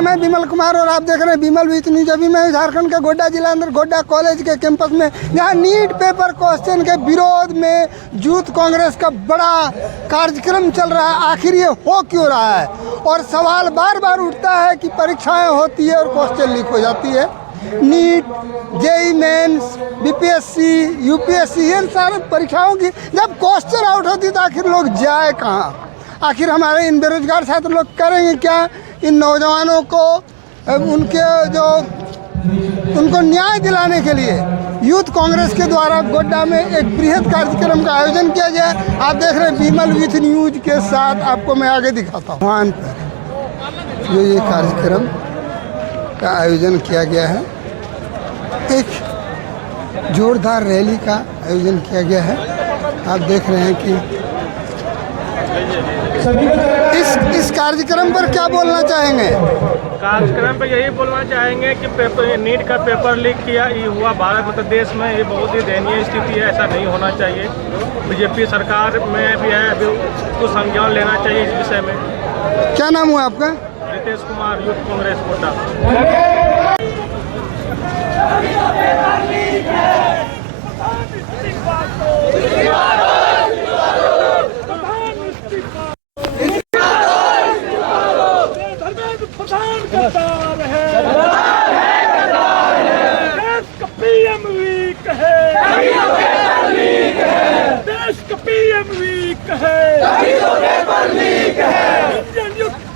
नाम है विमल कुमार और आप देख रहे हैं विमल विथ न्यूज। अभी मैं झारखंड के गोड्डा जिला अंदर गोड्डा कॉलेज के कैंपस में यहाँ नीट पेपर क्वेश्चन के विरोध में यूथ कांग्रेस का बड़ा कार्यक्रम चल रहा है। आखिर ये हो क्यों रहा है? और सवाल बार बार उठता है कि परीक्षाएं होती है और क्वेश्चन लीक हो जाती है। NEET, JEE mains, BPSC, UPSC, इन सारे परीक्षाओं की जब क्वेश्चन आउट होती है तो आखिर लोग जाए कहाँ? आखिर हमारे इन बेरोजगार छात्र लोग करेंगे क्या? इन नौजवानों को उनको न्याय दिलाने के लिए यूथ कांग्रेस के द्वारा गोड्डा में एक बृहद कार्यक्रम का आयोजन किया गया। आप देख रहे हैं विमल विथ न्यूज के साथ, आपको मैं आगे दिखाता हूँ। वहाँ पर जो ये कार्यक्रम का आयोजन किया गया है, एक जोरदार रैली का आयोजन किया गया है। आप देख रहे हैं कि इस कार्यक्रम पर क्या बोलना चाहेंगे? कार्यक्रम पे यही बोलना चाहेंगे कि नीट का पेपर लीक किया ये हुआ भारत मतलब देश में, ये बहुत ही दयनीय स्थिति है। ऐसा नहीं होना चाहिए। बीजेपी सरकार में भी है, अभी कुछ संज्ञान लेना चाहिए इस विषय में। क्या नाम हुआ आपका? रितेश कुमार, यूथ कांग्रेस गोड्डा।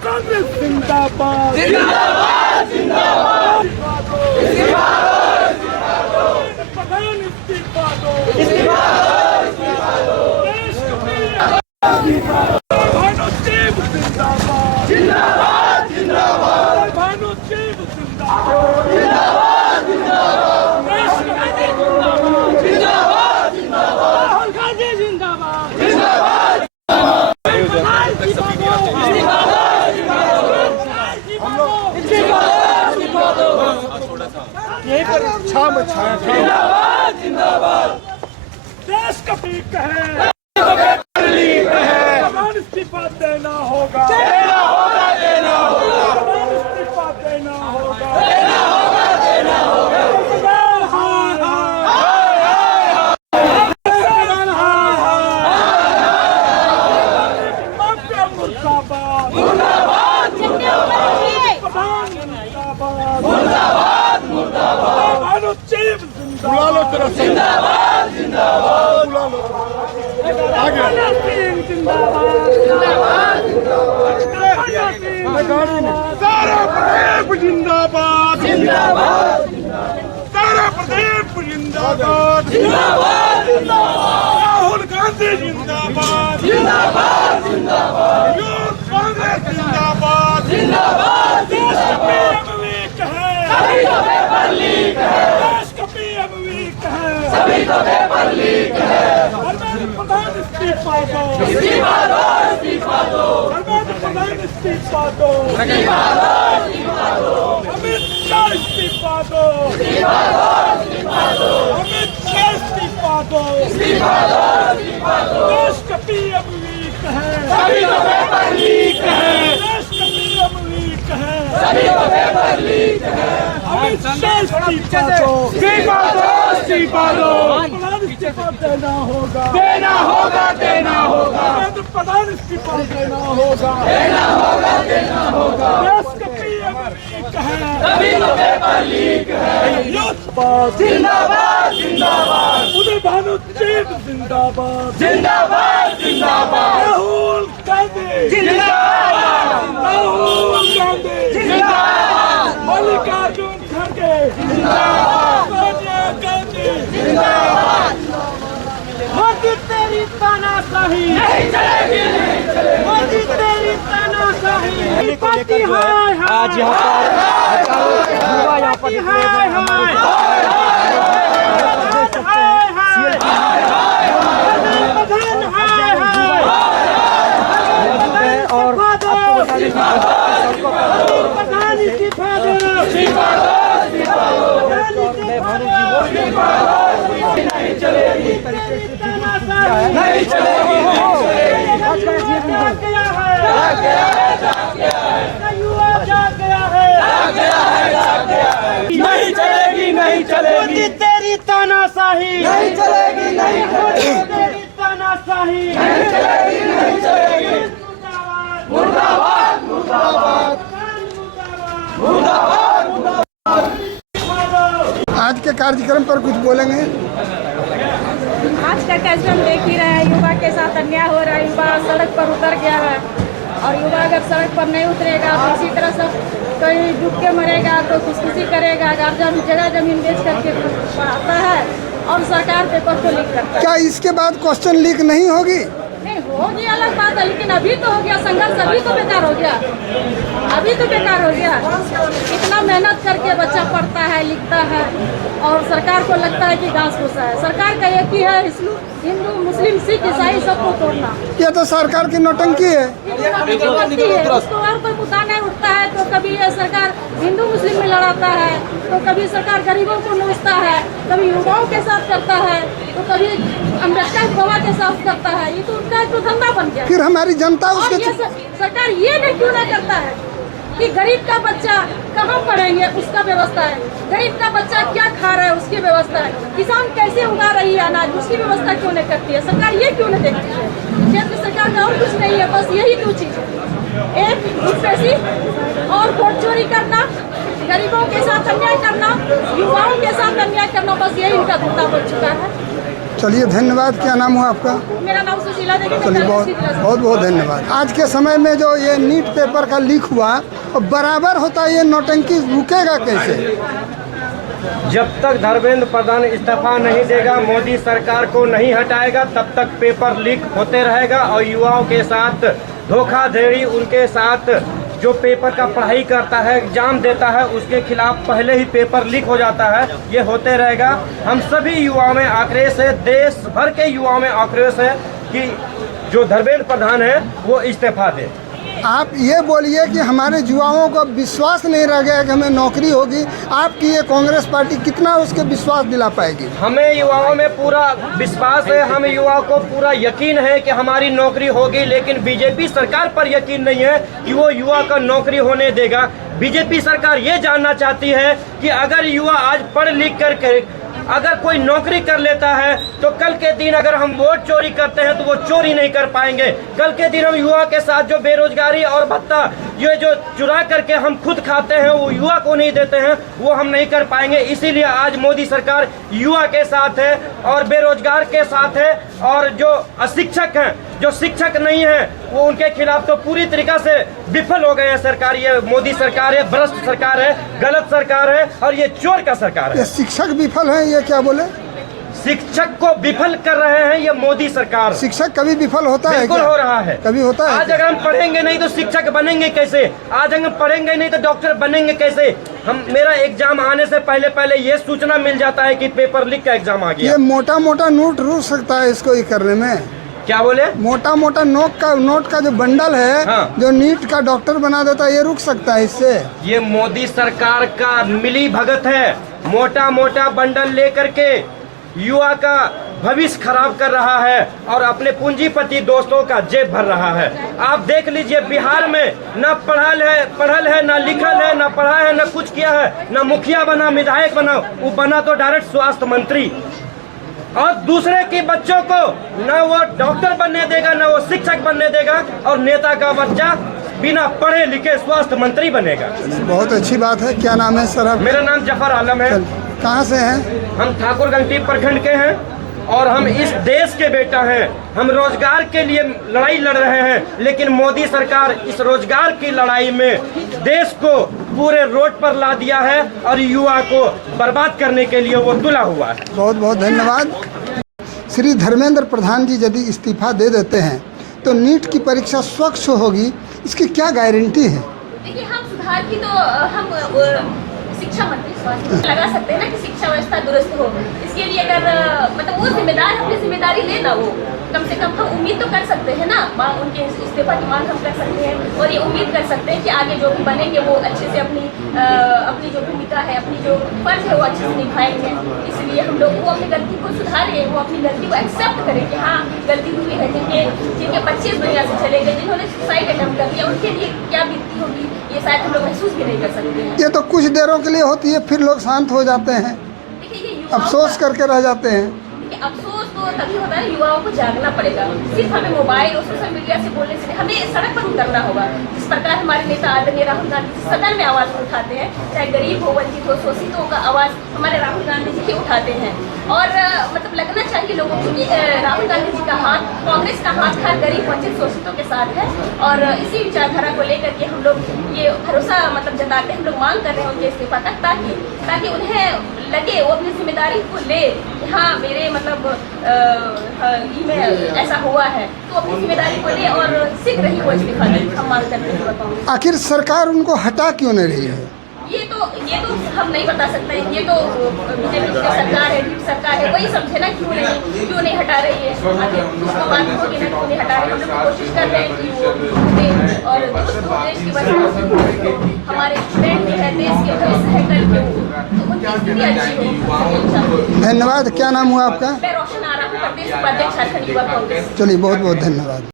कांग्रेस जिंदाबाद, जिंदाबाद, जिंदाबाद, प्रधान इस्तीफा दो, इस्तीफा दो, देश भानुचेब जिंदाबाद, जिंदाबाद, जिंदाबाद, भानुचेब जिंदाबाद, जिंदाबाद, जिंदाबाद, राष्ट्रपति जिंदाबाद, जिंदाबाद, जिंदाबाद, राहुल गांधी जिंदाबाद, जिंदाबाद। जिंदाबाद, जिंदाबाद, देश का पीक है, प्रधान इस्तीफा देना होगा, देना होगा, देना होगा, प्रधान इस्तीफा देना होगा, देना होगा, देना होगा। मुर्दाबाद, मुर्दाबाद, मुर्दाबाद, मुर्दाबाद, भानुचेब जिंदाबाद, जिंदाबाद, जिंदाबाद, आगे जिंदाबाद, जिंदाबाद, सारा प्रदेश जिंदाबाद, जिंदाबाद, सारा प्रदेश जिंदाबाद, जिंदाबाद, राहुल गांधी जिंदाबाद, जिंदाबाद, जिंदाबाद, यूथ कांग्रेस जिंदाबाद, जिंदाबाद, देश का पीएम वीक है, सभी तो पेपर लीक है, देश का पीएम वीक है, सभी तो पेपर लीक है। धर्मेंद्र प्रधान इस्तीफा दो, इस्तीफा दो, इस्तीफा दो, धर्मेंद्र प्रधान इस्तीफा दो, इस्तीफा दो, इस्तीफा दो, अमित शाह इस्तीफा दो, इस्तीफा दो, इस्तीफा दो, अमित शाह इस्तीफा दो, इस्तीफा दो, इस्तीफा दो, देश का पीएम वीक है, सभी तो पेपर लीक है, देश का पीएम वीक है, सभी तो पेपर लीक है। अमित शाह इस्तीफा दो, इस्तीफा दो, इस्तीफा दो, प्रधान इस्तीफा देना होगा, देना होगा, देना होगा, धर्मेंद्र प्रधान इस्तीफा देना होगा, देना होगा, देना होगा, देश का पीएम वीक है, सभी तो पेपर लीक है। यूथ जिंदाबाद, जिंदाबाद, उदय भानुचेब जिंदाबाद, जिंदाबाद, जिंदाबाद, राहुल गांधी जिंदाबाद, राहुल गांधी जिंदाबाद, मल्लिकार्जुन खड़गे जिंदाबाद, सोनिया गांधी जिंदाबाद। मोदी तेरी तानाशाही नहीं चलेगी, नहीं चलेगी, मोदी तेरी तानाशाही। पार्टी हाय हाय, आज यहाँ पर युवा यहाँ पर हाय हाय, प्रधान इस्तीफा देना, इस्तीफा दो, इस्तीफा दो, नहीं चलेगी, नहीं चलेगी, युवा जाग गया है, मोदी तेरी तानाशाही नहीं चलेगी, नहीं तेरी तानाशाही नहीं चलेगी, नहीं चलेगी। मुर्दाबाद मुर्दाबाद मुर्दाबाद मुर्दाबाद। आज के कार्यक्रम पर कुछ बोलेंगे? आज का कार्यक्रम देख ही रहे हैं, युवा के साथ अन्याय हो रहा है। युवा सड़क पर उतर गया है और युवा अगर सड़क पर नहीं उतरेगा तो इसी तरह से कोई डूब के मरेगा, कोई खुदकुशी करेगा। गार्जियन जगह जमीन बेच करके पढ़ाता है और सरकार पेपर को लीक करता है। क्या इसके बाद क्वेश्चन लीक नहीं होगी? नहीं होगी अलग बात है, लेकिन अभी तो हो गया संघर्ष, अभी तो बेकार हो गया, अभी तो बेकार हो गया। इतना मेहनत करके बच्चा पढ़ता है, लिखता है और सरकार को लगता है कि घास फूसा है। सरकार का एक ही है, हिंदू मुस्लिम सिख ईसाई सबको तोड़ना। ये तो सरकार की नौटंकी है। ये तो नौटंकी है। उसको और कोई मुद्दा नहीं उठता है तो कभी ये सरकार हिंदू मुस्लिम में लड़ाता है, तो कभी सरकार गरीबों को नोचता है, कभी युवाओं के साथ करता है, तो कभी अम्बेडकर बाबा के साथ करता है। ये तो उनका एक धंधा बन गया। फिर हमारी जनता और उसके ये सरकार ये नहीं क्यों ना करता है कि गरीब का बच्चा कहाँ पढ़ेंगे उसका व्यवस्था है, गरीब का बच्चा क्या खा रहा है उसकी व्यवस्था है, किसान कैसे उगा रही है अनाज उसकी व्यवस्था क्यों नहीं करती है सरकार? ये क्यों नहीं देखती है? केंद्र सरकार का और कुछ नहीं है, बस यही दो चीज है, एक घूसपैठी और वोट चोरी करना, गरीबों के साथ अन्याय करना, युवाओं के साथ अन्याय करना, बस यही इनका धंधा बन चुका है। चलिए धन्यवाद। क्या नाम हुआ आपका? मेरा नाम सुशीला देवी। चलिए बहुत बहुत बहुत धन्यवाद। आज के समय में जो ये नीट पेपर का लीक हुआ और बराबर होता है, ये नौटंकी रुकेगा कैसे? जब तक धर्मेंद्र प्रधान इस्तीफा नहीं देगा, मोदी सरकार को नहीं हटाएगा, तब तक पेपर लीक होते रहेगा और युवाओं के साथ धोखाधड़ी, उनके साथ जो पेपर का पढ़ाई करता है, एग्जाम देता है, उसके खिलाफ पहले ही पेपर लीक हो जाता है। ये होते रहेगा। हम सभी युवाओं में आक्रोश है, देश भर के युवाओं में आक्रोश है कि जो धर्मेंद्र प्रधान है वो इस्तीफा दे। आप ये बोलिए कि हमारे युवाओं को विश्वास नहीं रह गया कि हमें नौकरी होगी। आपकी ये कांग्रेस पार्टी कितना उसके विश्वास दिला पाएगी? हमें युवाओं में पूरा विश्वास है, हम युवाओं को पूरा यकीन है कि हमारी नौकरी होगी, लेकिन बीजेपी सरकार पर यकीन नहीं है कि वो युवा का नौकरी होने देगा। बीजेपी सरकार ये जानना चाहती है कि अगर युवा आज पढ़ लिख करके अगर कोई नौकरी कर लेता है तो कल के दिन अगर हम वोट चोरी करते हैं तो वो चोरी नहीं कर पाएंगे। कल के दिन हम युवा के साथ जो बेरोजगारी और भत्ता ये जो चुरा करके हम खुद खाते हैं वो युवा को नहीं देते हैं, वो हम नहीं कर पाएंगे। इसीलिए आज मोदी सरकार युवा के साथ है और बेरोजगार के साथ है, और जो अशिक्षक हैं, जो शिक्षक नहीं है, वो उनके खिलाफ तो पूरी तरीका से विफल हो गए हैं। सरकार ये मोदी सरकार है, भ्रष्ट सरकार है, गलत सरकार है और ये चोर का सरकार है। ये शिक्षक विफल हैं, ये क्या बोले? शिक्षक को विफल कर रहे हैं ये मोदी सरकार। शिक्षक कभी विफल होता है? बिल्कुल क्या हो रहा है, कभी होता है? आज अगर हम पढ़ेंगे नहीं तो शिक्षक बनेंगे कैसे? आज अगर पढ़ेंगे नहीं तो डॉक्टर बनेंगे कैसे? मेरा एग्जाम आने से पहले पहले ये सूचना मिल जाता है कि पेपर लीक का एग्जाम आ गया। ये मोटा मोटा नोट रुक सकता है इसको ये करने में? क्या बोले? मोटा मोटा नोट का जो बंडल है, हाँ। जो नीट का डॉक्टर बना देता है, ये रुक सकता है इससे? ये मोदी सरकार का मिली भगत है, मोटा मोटा बंडल लेकर के युवा का भविष्य खराब कर रहा है और अपने पूंजीपति दोस्तों का जेब भर रहा है। आप देख लीजिए बिहार में ना पढ़ल है ना लिखल है, ना पढ़ा है, ना कुछ किया है, ना मुखिया बना, विधायक बना, वो बना तो डायरेक्ट स्वास्थ्य मंत्री। और दूसरे के बच्चों को ना वो डॉक्टर बनने देगा, ना वो शिक्षक बनने देगा, और नेता का बच्चा बिना पढ़े लिखे स्वास्थ्य मंत्री बनेगा। बहुत अच्छी बात है। क्या नाम है सर? मेरा नाम जफर आलम है। कहाँ से हैं? हम ठाकुरगंज प्रखंड के हैं और हम इस देश के बेटा हैं। हम रोजगार के लिए लड़ाई लड़ रहे हैं, लेकिन मोदी सरकार इस रोजगार की लड़ाई में देश को पूरे रोड पर ला दिया है और युवा को बर्बाद करने के लिए वो तुला हुआ है। बहुत बहुत धन्यवाद। श्री धर्मेंद्र प्रधान जी यदि इस्तीफा दे देते हैं तो नीट की परीक्षा स्वच्छ होगी, इसकी क्या गारंटी है? देखिए, हम सुधार की तो हम शिक्षा मंत्री स्वास्थ्य लगा सकते हैं ना कि शिक्षा व्यवस्था दुरुस्त हो। इसके लिए अगर मतलब वो जिम्मेदार अपनी जिम्मेदारी लेना, वो कम से कम हम उम्मीद तो कर सकते हैं ना, उनके इस्तीफा की मांग हम कर सकते हैं और ये उम्मीद कर सकते हैं कि आगे जो भी बनेंगे वो अच्छे से अपनी जो भूमिका है, अपनी जो फर्ज है वो अच्छे से निभाएंगे। इसलिए हम लोग वो अपनी गलती को सुधारें, वो अपनी गलती को एक्सेप्ट करें कि हाँ गलती हुई है। जिनके बच्चे इस दुनिया से चले गए, जिन्होंने सुसाइड अटेम्प्ट कर लिया, उनके लिए क्या बीतती होगी ये शायद हम लोग महसूस भी नहीं कर सकते। ये तो कुछ देरों के लिए होती है, फिर लोग शांत हो जाते हैं। युवाओं अफसोस का- करके रह जाते हैं। कि अफसोस तो तभी होता है, युवाओं को जागना पड़ेगा। सिर्फ हमें मोबाइल और सोशल मीडिया से बोलने से नहीं, हमें सड़क पर उतरना होगा। जिस प्रकार हमारे नेता आदरणीय राहुल गांधी सदन में आवाज उठाते हैं, चाहे गरीब हो, वंचित हो, शोषितों का आवाज हमारे राहुल गांधी जी ही उठाते हैं। और मतलब लगना चाहिए लोगों को कि राहुल गांधी जी का हाथ, कांग्रेस का हाथ हर गरीब, वंचित, शोषितों के साथ है। और इसी विचारधारा को लेकर के हम लोग ये भरोसा मतलब जताते हैं, हम लोग मांग कर रहे हैं उनके इस्तीफा तक, ताकि उन्हें लगे, वो अपनी जिम्मेदारी को ले कि हाँ मेरे मतलब में ऐसा हुआ है, तो अपनी जिम्मेदारी को ले और शीघ्र ही वो इस्तीफा दे। हम मांग करते हैं कांग्रेस। आखिर सरकार उनको हटा क्यों नहीं रही है? ये तो हम नहीं बता सकते हैं। ये तो बीजेपी की सरकार है, ढीठ सरकार है, वही समझे ना क्यों नहीं हटा रही है। आखिर उसको बात होगी ना क्यों नहीं हटा रही है। हम लोग कोशिश कर रहे हैं कि वो दे और दुरुस्त हो देश की वजह। हमारे स्टूडेंट जो है, देश के भविष्य है कल के, तो उनकी स्थिति अच्छी हो। धन्यवाद। क्या नाम हुआ आपका? मैं रोशन आ रहा हूँ, प्रदेश उपाध्यक्ष झारखंड युवा कांग्रेस। चलिए, बहुत बहुत धन्यवाद।